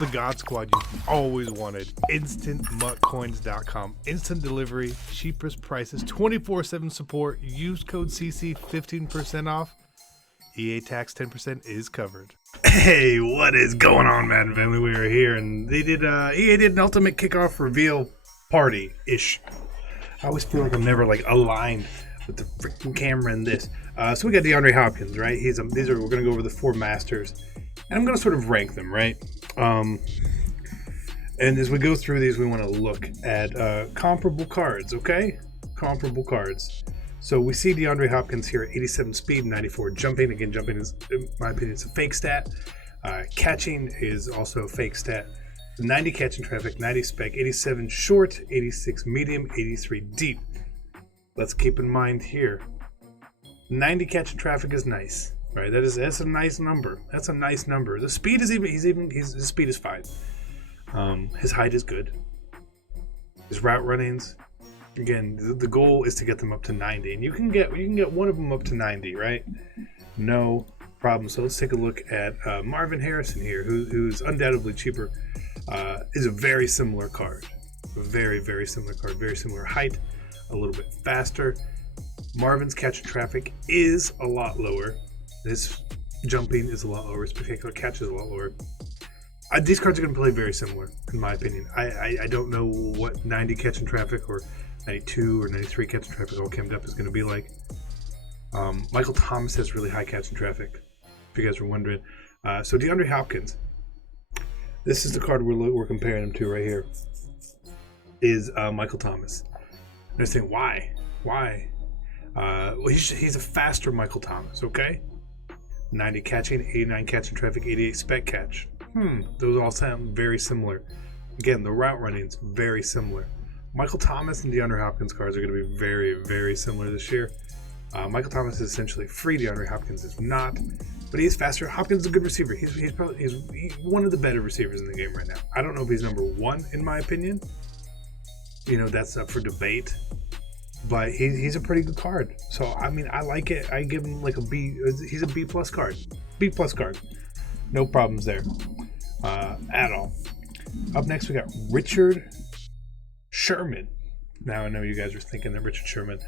The God Squad you've always wanted. InstantMuttCoins.com. Instant delivery, cheapest prices, 24/7 support. Use code CC 15% off. EA tax 10% is covered. Hey, what is going on, Madden family? We are here, and they did EA did an ultimate kickoff reveal party-ish. I always feel like I'm never aligned with the freaking camera in this. So we got DeAndre Hopkins, right? We're gonna go over the 4 masters, and I'm gonna sort of rank them, right? And as we go through these, we want to look at comparable cards, okay? Comparable cards. So we see DeAndre Hopkins here at 87 speed, 94 jumping. Again, jumping is, in my opinion, it's a fake stat. Catching is also a fake stat. 90 catching traffic, 90 spec, 87 short, 86 medium, 83 deep. Let's keep in mind here, 90 catching traffic is nice. Right, that's a nice number. That's a nice number. The speed is his speed is fine. His height is good. His route runnings, again, the goal is to get them up to 90, and you can get one of them up to 90, right? No problem. So let's take a look at Marvin Harrison here, who's undoubtedly cheaper. Is a very similar card, a very similar card, very similar height, a little bit faster. Marvin's catch traffic is a lot lower. His jumping is a lot lower. His particular catch is a lot lower. These cards are going to play very similar, in my opinion. I don't know what 90 catching traffic or 92 or 93 catching traffic all cammed up is going to be like. Michael Thomas has really high catching traffic, if you guys were wondering. So DeAndre Hopkins, this is the card we're comparing him to right here, is Michael Thomas. And you're saying, why? Why? Well, he's a faster Michael Thomas, okay? 90 catching, 89 catching traffic, 88 spec catch. Those all sound very similar. Again, the route running's very similar. Michael Thomas and DeAndre Hopkins cards are going to be very similar this year. Michael Thomas is essentially free. DeAndre Hopkins is not, but he is faster. Hopkins is a good receiver. He's one of the better receivers in the game right now. I don't know if he's number 1 in my opinion. That's up for debate. But he's a pretty good card. So, I mean, I like it. I give him a B. He's a B+ card. B+ card. No problems there at all. Up next, we got Richard Sherman. Now, I know you guys are thinking that Richard Sherman,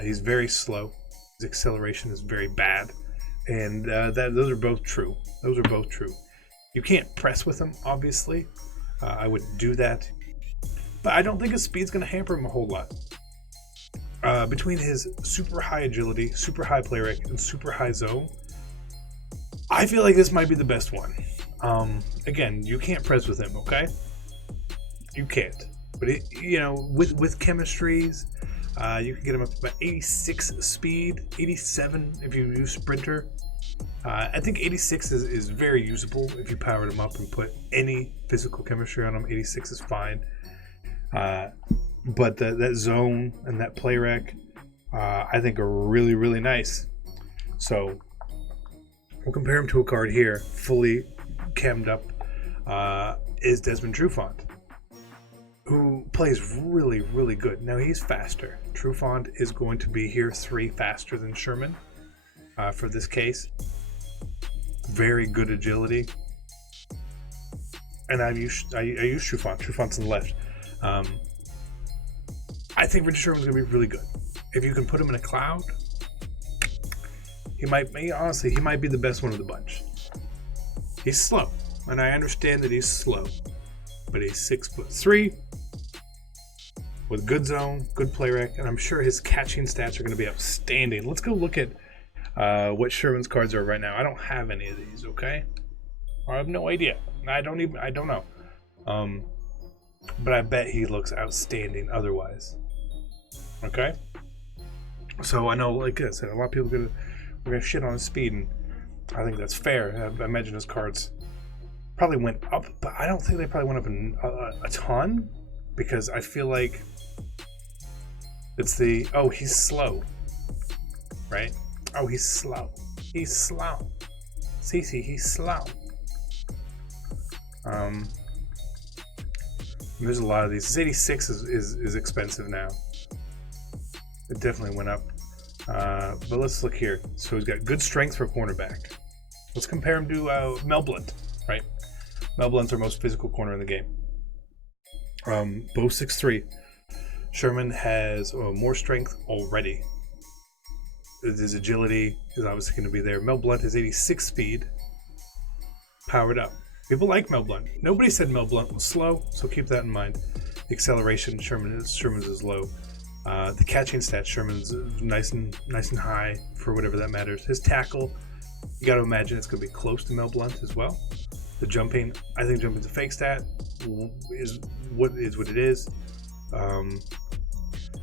he's very slow. His acceleration is very bad. And those are both true. Those are both true. You can't press with him, obviously. I wouldn't do that. But I don't think his speed's going to hamper him a whole lot. Between his super high agility, super high play rec, and super high zone, I feel like this might be the best one. Again, you can't press with him, okay? You can't. But with chemistries, you can get him up to about 86 speed, 87 if you use sprinter. I think 86 is very usable if you powered him up and put any physical chemistry on him. 86 is fine. But that zone and that play rec, I think are really nice. So we'll compare him to a card here, fully cammed up, is Desmond Trufant, who plays really good. Now he's faster. Trufant is going to be here 3 faster than Sherman for this case. Very good agility. And I use Trufant. Trufant's on the left. I think Richard Sherman's going to be really good. If you can put him in a cloud, he might be the best one of the bunch. He's slow, and I understand that he's slow, but he's 6'3", with good zone, good play rec, and I'm sure his catching stats are going to be outstanding. Let's go look at what Sherman's cards are right now. I don't have any of these, okay? I have no idea. I don't know. But I bet he looks outstanding otherwise. Okay? So I know, like I said, a lot of people are gonna shit on his speed, and I think that's fair. I imagine his cards probably went up, but I don't think they probably went up a ton, because I feel like it's he's slow, right? Oh, he's slow. He's slow. CC, he's slow. There's a lot of these. This 86 is expensive now. It definitely went up. But let's look here. So he's got good strength for cornerback. Let's compare him to Mel Blount, right? Mel Blount's our most physical corner in the game. Both 6'3". Sherman has more strength already. His agility is obviously going to be there. Mel Blount has 86 speed, powered up. People like Mel Blount. Nobody said Mel Blount was slow, so keep that in mind. The acceleration, Sherman's is low. The catching stats, Sherman's nice and high for whatever that matters. His tackle, you got to imagine it's going to be close to Mel Blount as well. The jumping, I think jumping's a fake stat. Is what it is.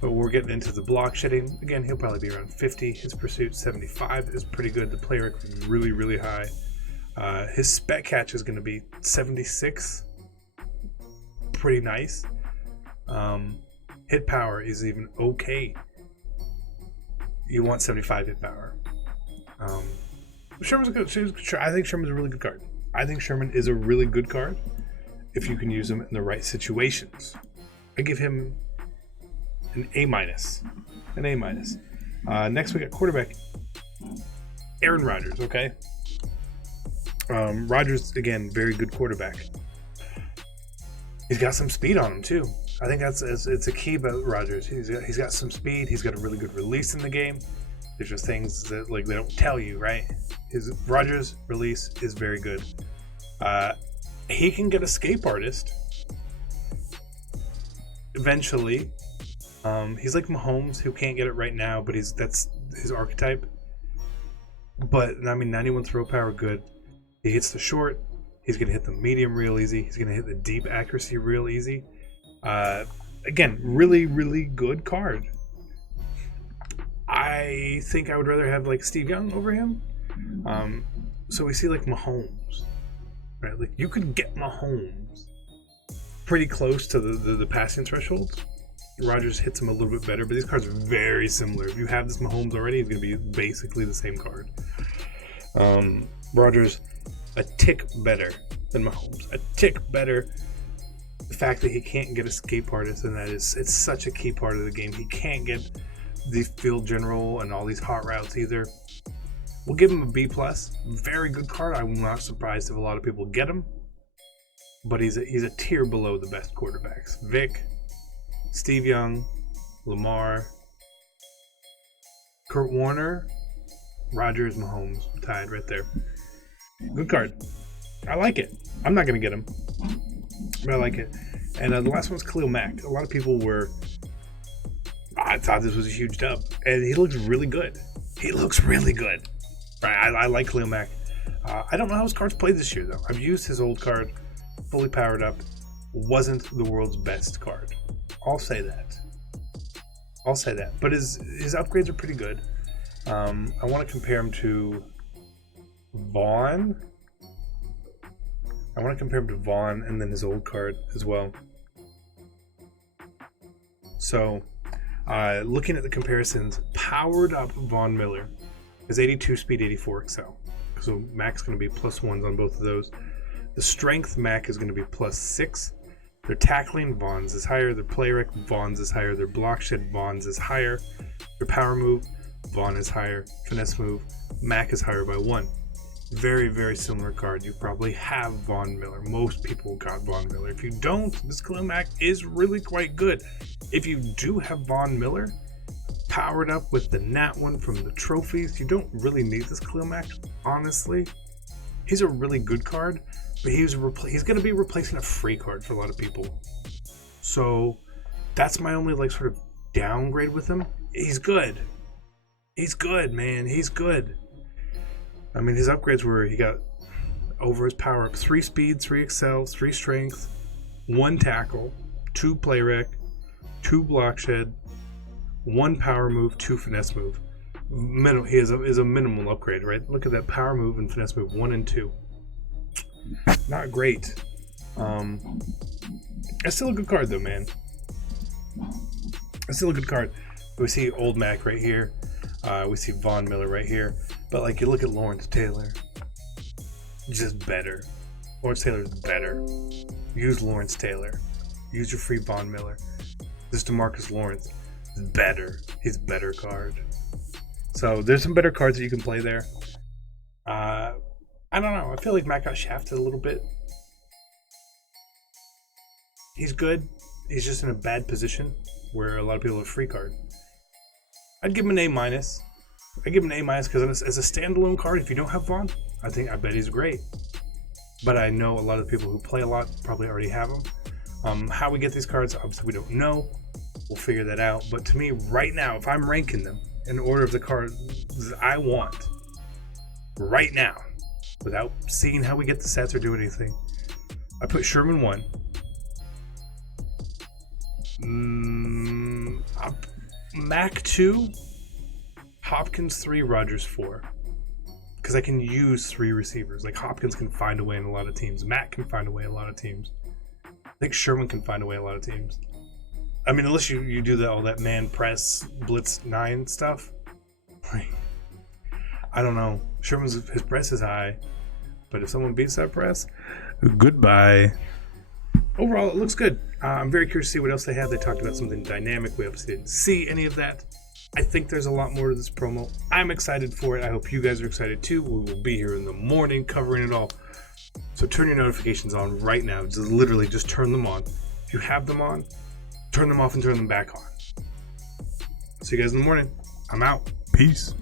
But we're getting into the block shedding. Again, he'll probably be around 50. His pursuit 75 is pretty good. The play rate really, really high. His spec catch is going to be 76. Pretty nice. Hit power is even okay. You want 75 hit power. Sherman's a good. I think Sherman's a really good card. I think Sherman is a really good card if you can use him in the right situations. I give him an A-. An A-. Next we got quarterback Aaron Rodgers, okay? Rodgers, again, very good quarterback. He's got some speed on him too. I think it's a key about Rodgers. He's got some speed. He's got a really good release in the game. There's just things that like they don't tell you, right? His Rodgers release is very good. He can get escape artist eventually. He's like Mahomes, who can't get it right now, but that's his archetype. But I mean, 91 throw power, good. He hits the short. He's gonna hit the medium real easy. He's gonna hit the deep accuracy real easy. Again, really, really good card. I think I would rather have like Steve Young over him. So we see like Mahomes, right? Like you could get Mahomes pretty close to the passing threshold. Rodgers hits him a little bit better, but these cards are very similar. If you have this Mahomes already, it's going to be basically the same card. Rodgers, a tick better than Mahomes. A tick better. The fact that he can't get escape artists, and it's such a key part of the game. He can't get the field general and all these hot routes either. We'll give him a B+. Very good card. I'm not surprised if a lot of people get him. But he's a tier below the best quarterbacks. Vic, Steve Young, Lamar, Kurt Warner, Rodgers, Mahomes, tied right there. Good card. I like it. I'm not going to get him, but I like it. And the last one's Khalil Mack. A lot of people I thought this was a huge dub, and he looks really good. He looks really good. Right? I like Khalil Mack. I don't know how his card's played this year, though. I've used his old card, fully powered up. Wasn't the world's best card. I'll say that. But his upgrades are pretty good. I want to compare him to Vaughn. And then his old card as well. So, looking at the comparisons, powered up Von Miller is 82 speed, 84 excel. So Mac's going to be +1s on both of those. The strength Mac is going to be +6. Their tackling, Vaughn's is higher. Their play rec, Vaughn's is higher. Their block shed, Vaughn's is higher. Their power move, Vaughn is higher. Finesse move, Mac is higher by 1. Very, very similar card. You probably have Von Miller. Most people got Von Miller. If you don't, this Khalil Mack is really quite good. If you do have Von Miller, powered up with the Nat one from the trophies, you don't really need this Khalil Mack, honestly. He's a really good card, but he's going to be replacing a free card for a lot of people. So that's my only sort of downgrade with him. He's good. He's good, man. He's good. I mean, his upgrades were he got over his power up 3 speed, 3 excel, 3 strength, 1 tackle, 2 play rec, 2 block shed, 1 power move, 2 finesse move. He is a minimal upgrade, right? Look at that power move and finesse move, 1 and 2. Not great. It's still a good card though, man. It's still a good card. We see old Mac right here. We see Von Miller right here. But you look at Lawrence Taylor, just better. Lawrence Taylor's better. Use Lawrence Taylor. Use your free Von Miller. This DeMarcus Lawrence is better. He's a better card. So there's some better cards that you can play there. I don't know. I feel like Mac got shafted a little bit. He's good. He's just in a bad position where a lot of people have free card. I'd give him an A-. I'd give him an A- because as a standalone card, if you don't have Vaughn, I bet he's great. But I know a lot of people who play a lot probably already have him. How we get these cards, obviously we don't know. We'll figure that out. But to me, right now, if I'm ranking them in order of the cards I want, right now, without seeing how we get the sets or do anything, I put Sherman 1. Mac 2, Hopkins 3, Rodgers 4. Because I can use 3 receivers. Like Hopkins can find a way in a lot of teams. Matt can find a way in a lot of teams. I think Sherman can find a way in a lot of teams. I mean, unless you do all that man press blitz 9 stuff. I don't know. His press is high, but if someone beats that press, goodbye. Overall, it looks good. I'm very curious to see what else they have. They talked about something dynamic. We obviously didn't see any of that. I think there's a lot more to this promo. I'm excited for it. I hope you guys are excited too. We will be here in the morning covering it all. So turn your notifications on right now. Just turn them on. If you have them on, turn them off and turn them back on. See you guys in the morning. I'm out. Peace.